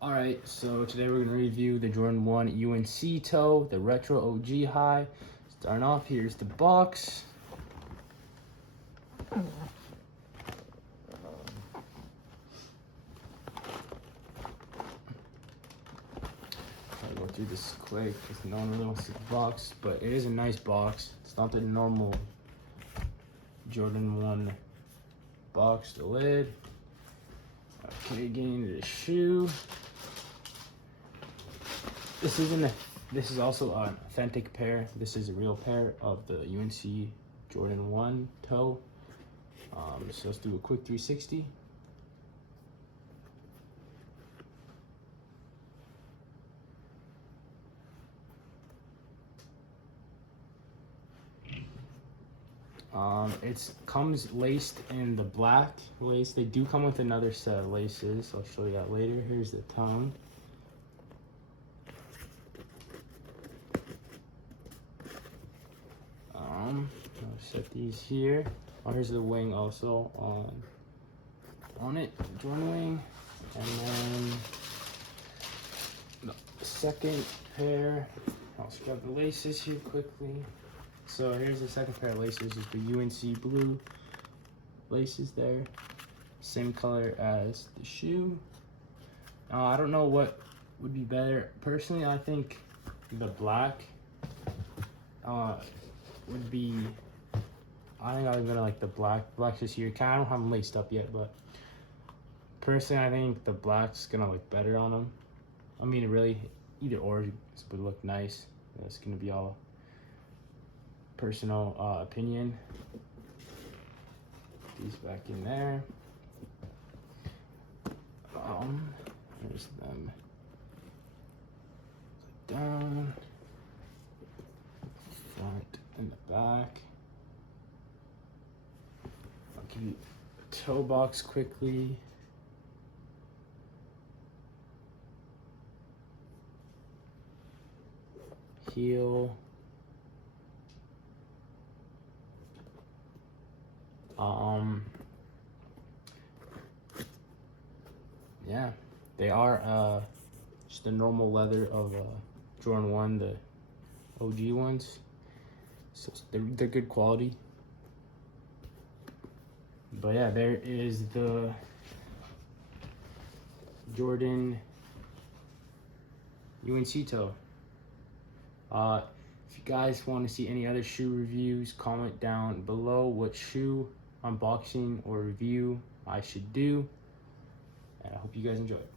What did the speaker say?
Alright, so today we're going to review the Jordan 1 UNC Toe, the Retro OG High. Starting off, here's the box. I'll go through this quick because no one really wants to see the box, but it is a nice box. It's not the normal Jordan 1 box. The lid. Okay, getting into the shoe. This is also an authentic pair. This is a real pair of the UNC Jordan 1 Toe. So let's do a quick 360. It comes laced in the black lace. They do come with another set of laces. I'll show you that later. Here's the tongue. I'll set these here. Oh, here's the wing also on it, Jordan wing, and then the second pair. I'll scrub the laces here quickly. So here's the second pair of laces. Is the UNC blue laces there, same color as the shoe. I don't know what would be better. Personally, I think the black would be. I think I'm gonna like the black. Black's just here. I don't have them laced up yet, but personally, I think the black's gonna look better on them. I mean, really, either or would look nice. That's gonna be all personal opinion. Put these back in there. There's them. Down. Front and the back. I'll give you a toe box quickly. Heel. Yeah, they are just the normal leather of Jordan 1, the OG ones. So they're good quality. But yeah, there is the Jordan UNC Toe. If you guys want to see any other shoe reviews, comment down below what shoe unboxing or review I should do. And I hope you guys enjoy it.